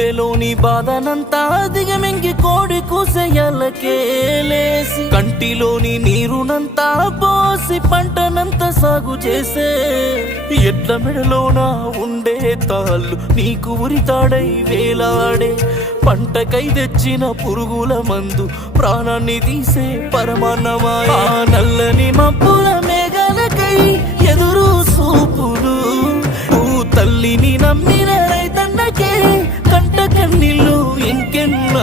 గుండెలోని బాధనంతా దిగమింగి కోడి కూసెయ్యలకేలేసి కంటిలోని నీరునంతా పోసి పంటనంతా సాగు చేసే ఎడ్ల మెడలోన ఉండే తాళ్ళు నీకు ఉరితాడై వేలాడే పంటకై తెచ్చిన పురుగుల మందు ప్రాణాన్ని తీసే పరమాన్నమాయ నల్లని మబ్బుల మేఘాలకై ఎదురు సూపులు తల్లిని నమ్మిన రైతన్నకే కంట కన్నీళ్ళు ఇంకెన్న